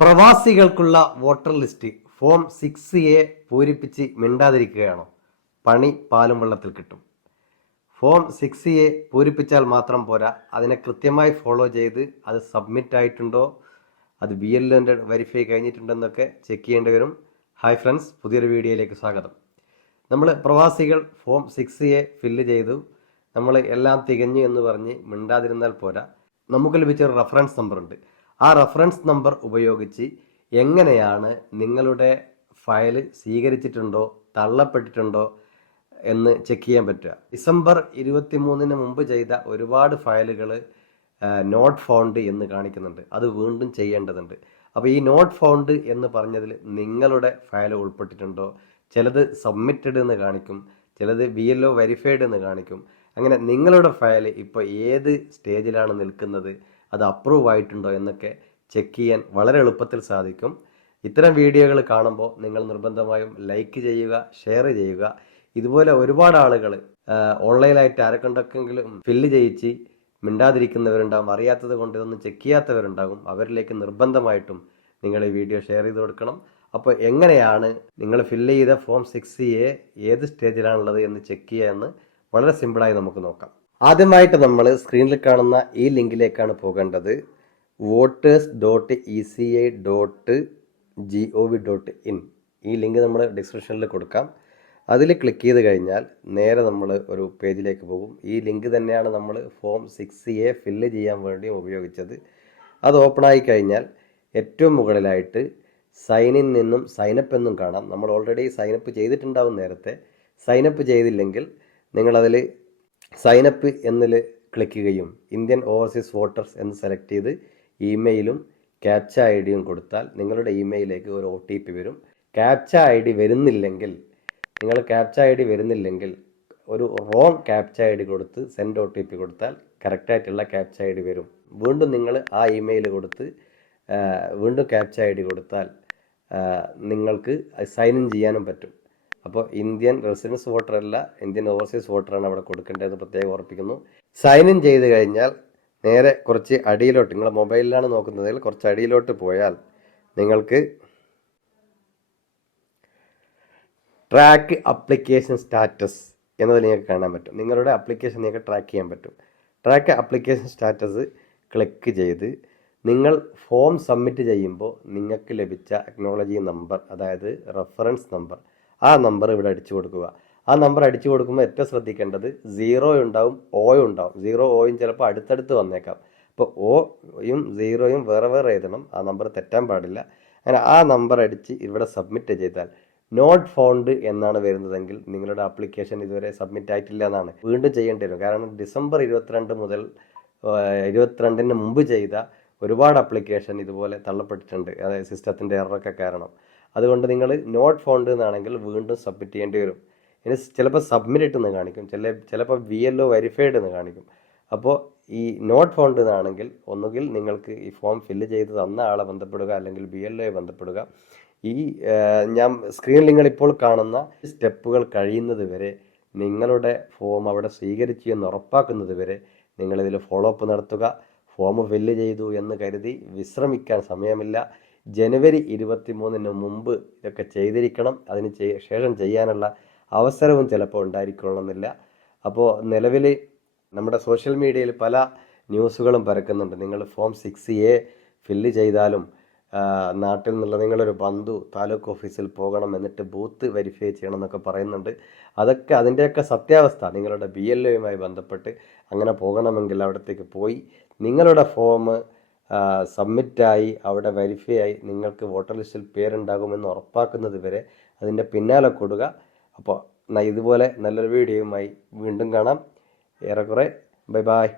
പ്രവാസികൾക്കുള്ള voter list form six A പൂരിപ്പിച്ച് മിണ്ടാതിരിക്കുകയാണോ. പണി പാലും വെള്ളത്തിൽ കിട്ടും. ഫോം സിക്സ് എ പൂരിപ്പിച്ചാൽ മാത്രം പോരാ. അതിനെ കൃത്യമായി ഫോളോ ചെയ്ത് അത് സബ്മിറ്റ് ആയിട്ടുണ്ടോ അത് ബി എൽ എന്റെ വെരിഫൈ കഴിഞ്ഞിട്ടുണ്ടെന്നൊക്കെ ചെക്ക് ചെയ്യേണ്ടി വരും. ഹായ് ഫ്രണ്ട്സ് പുതിയൊരു വീഡിയോയിലേക്ക് സ്വാഗതം. നമ്മൾ പ്രവാസികൾ ഫോം സിക്സ് എ ഫില്ല് ചെയ്തു. നമ്മൾ എല്ലാം തികഞ്ഞു എന്ന് പറഞ്ഞ് മിണ്ടാതിരുന്നാൽ പോരാ. നമുക്ക് ലഭിച്ച ഒരു റെഫറൻസ് നമ്പർ ഉണ്ട് ആ റഫറൻസ് നമ്പർ ഉപയോഗിച്ച് എങ്ങനെയാണ് നിങ്ങളുടെ ഫയൽ സ്വീകരിച്ചിട്ടുണ്ടോ തള്ളപ്പെട്ടിട്ടുണ്ടോ എന്ന് ചെക്ക് ചെയ്യാൻ പറ്റുക. ഡിസംബർ ഇരുപത്തി മൂന്നിന് മുമ്പ് ചെയ്ത ഒരുപാട് ഫയലുകൾ നോട്ട് ഫൗണ്ട് എന്ന് കാണിക്കുന്നുണ്ട്. അത് വീണ്ടും ചെയ്യേണ്ടതുണ്ട്. അപ്പോൾ ഈ നോട്ട് ഫൗണ്ട് എന്ന് പറഞ്ഞതിൽ നിങ്ങളുടെ ഫയൽ ഉൾപ്പെട്ടിട്ടുണ്ടോ? ചിലത് സബ്മിറ്റഡ് എന്ന് കാണിക്കും. ചിലത് ബി എൽ ഒ വെരിഫൈഡ് എന്ന് കാണിക്കും. അങ്ങനെ നിങ്ങളുടെ ഫയൽ ഇപ്പോൾ ഏത് സ്റ്റേജിലാണ് നിൽക്കുന്നത്? അത് അപ്രൂവ് ആയിട്ടുണ്ടോ എന്നൊക്കെ ചെക്ക് ചെയ്യാൻ വളരെ എളുപ്പത്തിൽ സാധിക്കും. ഇത്തരം വീഡിയോകൾ കാണുമ്പോൾ നിങ്ങൾ നിർബന്ധമായും ലൈക്ക് ചെയ്യുക ഷെയർ ചെയ്യുക. ഇതുപോലെ ഒരുപാട് ആളുകൾ ഓൺലൈനായിട്ട് ആരെക്കൊണ്ടൊക്കെങ്കിലും ഫില്ല് ചെയ്യിച്ച് മിണ്ടാതിരിക്കുന്നവരുണ്ടാകും അറിയാത്തത് കൊണ്ട് ഇതൊന്നും ചെക്ക് ചെയ്യാത്തവരുണ്ടാകും അവരിലേക്ക് നിർബന്ധമായിട്ടും നിങ്ങൾ ഈ വീഡിയോ ഷെയർ ചെയ്ത് കൊടുക്കണം. അപ്പോൾ എങ്ങനെയാണ് നിങ്ങൾ ഫില്ല് ചെയ്ത ഫോം സിക്സ് എ ഏത് സ്റ്റേജിലാണുള്ളത് എന്ന് ചെക്ക് ചെയ്യാമെന്ന് വളരെ സിമ്പിളായി നമുക്ക് നോക്കാം. ആദ്യമായിട്ട് നമ്മൾ സ്ക്രീനിൽ കാണുന്ന ഈ ലിങ്കിലേക്കാണ് പോകേണ്ടത്. Voters dot E C I dot G O V dot in ഈ ലിങ്ക് നമ്മൾ ഡിസ്ക്രിപ്ഷനിൽ കൊടുക്കാം. അതിൽ ക്ലിക്ക് ചെയ്ത് കഴിഞ്ഞാൽ നേരെ നമ്മൾ ഒരു പേജിലേക്ക് പോകും. ഈ ലിങ്ക് തന്നെയാണ് നമ്മൾ ഫോം സിക്സ് എ ഫില്ല് ചെയ്യാൻ വേണ്ടി ഉപയോഗിച്ചത്. അത് ഓപ്പൺ ആയി കഴിഞ്ഞാൽ ഏറ്റവും മുകളിലായിട്ട് ഇൻ നിന്നും സൈനപ്പ് എന്നും കാണാം. നമ്മൾ ഓൾറെഡി സൈനപ്പ് ചെയ്തിട്ടുണ്ടാവും നേരത്തെ. സൈനപ്പ് ചെയ്തില്ലെങ്കിൽ നിങ്ങളതിൽ സൈനപ്പ് എന്നിൽ ക്ലിക്ക് ചെയ്യുകയും ഇന്ത്യൻ ഓവർസീസ് വോട്ടേഴ്സ് എന്ന് സെലക്ട് ചെയ്ത് ഇമെയിലും ക്യാപ്ച ഐ ഡിയും കൊടുത്താൽ നിങ്ങളുടെ ഇമെയിലേക്ക് ഒരു ഒ ടി പി വരും. ക്യാപ്ച ഐ ഡി വരുന്നില്ലെങ്കിൽ നിങ്ങൾ ക്യാപ്ച ഐ ഡി വരുന്നില്ലെങ്കിൽ ഒരു റോങ് ക്യാപ്ച ഐ ഡി കൊടുത്ത് സെൻഡ് ഒ ടി പി കൊടുത്താൽ കറക്റ്റായിട്ടുള്ള ക്യാപ്ച ഐ ഡി വരും. വീണ്ടും നിങ്ങൾ ആ ഇമെയിൽ കൊടുത്ത് വീണ്ടും ക്യാപ്ച ഐ ഡി കൊടുത്താൽ നിങ്ങൾക്ക് സൈൻ ഇൻ ചെയ്യാനും പറ്റും. അപ്പോൾ ഇന്ത്യൻ റെസിഡൻസ് വോട്ടർ അല്ല ഇന്ത്യൻ ഓവർസീസ് വോട്ടറാണ് അവിടെ കൊടുക്കേണ്ടതെന്ന് പ്രത്യേകം ഓർപ്പിക്കുന്നു. സൈൻ ഇൻ ചെയ്ത് കഴിഞ്ഞാൽ നേരെ കുറച്ച് അടിയിലോട്ട് നിങ്ങൾ മൊബൈലിലാണ് നോക്കുന്നതിൽ കുറച്ച് അടിയിലോട്ട് പോയാൽ നിങ്ങൾക്ക് ട്രാക്ക് അപ്ലിക്കേഷൻ സ്റ്റാറ്റസ് എന്നത് നിങ്ങൾക്ക് കാണാൻ പറ്റും. നിങ്ങളുടെ അപ്ലിക്കേഷൻ നിങ്ങൾക്ക് ട്രാക്ക് ചെയ്യാൻ പറ്റും. ട്രാക്ക് അപ്ലിക്കേഷൻ സ്റ്റാറ്റസ് ക്ലിക്ക് ചെയ്ത് നിങ്ങൾ ഫോം സബ്മിറ്റ് ചെയ്യുമ്പോൾ നിങ്ങൾക്ക് ലഭിച്ച അക്നോളജി നമ്പർ അതായത് റെഫറൻസ് നമ്പർ ആ നമ്പർ ഇവിടെ അടിച്ചു കൊടുക്കുക. ആ നമ്പർ അടിച്ചു കൊടുക്കുമ്പോൾ ഏറ്റവും ശ്രദ്ധിക്കേണ്ടത് സീറോ ഉണ്ടാവും ഓയും ഉണ്ടാവും. സീറോ ഓയും ചിലപ്പോൾ അടുത്തടുത്ത് വന്നേക്കാം. അപ്പോൾ ഓയും സീറോയും വേറെ വേറെ എഴുതണം. ആ നമ്പർ തെറ്റാൻ പാടില്ല. അങ്ങനെ ആ നമ്പർ അടിച്ച് ഇവിടെ സബ്മിറ്റ് ചെയ്താൽ നോട്ട് ഫോണ്ട് എന്നാണ് വരുന്നതെങ്കിൽ നിങ്ങളുടെ ആപ്ലിക്കേഷൻ ഇതുവരെ സബ്മിറ്റ് ആയിട്ടില്ല എന്നാണ്. വീണ്ടും ചെയ്യേണ്ടി വരും. കാരണം ഡിസംബർ ഇരുപത്തിരണ്ട് മുതൽ ഇരുപത്തിരണ്ടിന് മുമ്പ് ചെയ്ത ഒരുപാട് ആപ്ലിക്കേഷൻ ഇതുപോലെ തള്ളപ്പെട്ടിട്ടുണ്ട്. അതായത് സിസ്റ്റത്തിന്റെ എററൊക്കെ കാരണം. അതുകൊണ്ട് നിങ്ങൾ നോട്ട് ഫോണ്ട് എന്നാണെങ്കിൽ വീണ്ടും സബ്മിറ്റ് ചെയ്യേണ്ടി വരും. ഇനി ചിലപ്പോൾ സബ്മിറ്റ് എന്ന് കാണിക്കും. ചില ചിലപ്പോൾ വി എൽ ഒ വെരിഫൈഡ് എന്ന് കാണിക്കും. അപ്പോൾ ഈ നോട്ട് ഫോണ്ട് എന്നാണെങ്കിൽ ഒന്നുകിൽ നിങ്ങൾക്ക് ഈ ഫോം ഫില്ല് ചെയ്ത് തന്ന ആളെ ബന്ധപ്പെടുക അല്ലെങ്കിൽ ബി എൽ ഒയെ ബന്ധപ്പെടുക. ഈ ഞാൻ സ്ക്രീനിൽ നിങ്ങൾ ഇപ്പോൾ കാണുന്ന സ്റ്റെപ്പുകൾ കഴിയുന്നത് വരെ നിങ്ങളുടെ ഫോം അവിടെ സ്വീകരിച്ചു എന്ന് ഉറപ്പാക്കുന്നത് വരെ നിങ്ങളിതിൽ ഫോളോ അപ്പ് നടത്തുക. ഫോം ഫില്ല് ചെയ്തു എന്ന് കരുതി വിശ്രമിക്കാൻ സമയമില്ല. ജനുവരി ഇരുപത്തി മൂന്നിന് മുമ്പ് ഇതൊക്കെ ചെയ്തിരിക്കണം. അതിന് ശേഷം ചെയ്യാനുള്ള അവസരവും ചിലപ്പോൾ ഉണ്ടായിരിക്കണമെന്നില്ല. അപ്പോൾ നിലവിൽ നമ്മുടെ സോഷ്യൽ മീഡിയയിൽ പല ന്യൂസുകളും പരക്കുന്നുണ്ട്. നിങ്ങൾ ഫോം സിക്സ് എ ഫില്ല് ചെയ്താലും നാട്ടിൽ നിന്നുള്ള നിങ്ങളൊരു ബന്ധു താലൂക്ക് ഓഫീസിൽ പോകണം എന്നിട്ട് ബൂത്ത് വെരിഫൈ ചെയ്യണം എന്നൊക്കെ പറയുന്നുണ്ട്. അതൊക്കെ അതിന്റെയൊക്കെ സത്യാവസ്ഥ. നിങ്ങളുടെ ബി എൽ ഒയുമായി ബന്ധപ്പെട്ട് അങ്ങനെ പോകണമെങ്കിൽ അവിടത്തേക്ക് പോയി നിങ്ങളുടെ ഫോം സബ്മിറ്റായി അവിടെ വെരിഫൈ ആയി നിങ്ങൾക്ക് വോട്ടർ ലിസ്റ്റിൽ പേരുണ്ടാകുമെന്ന് ഉറപ്പാക്കുന്നത് വരെ അതിന്റെ പിന്നാലെ കൊടുക അപ്പോൾ ഇതുപോലെ നല്ലൊരു വീഡിയോയുമായി വീണ്ടും കാണാം. ഏറെക്കുറെ ബൈ ബായ്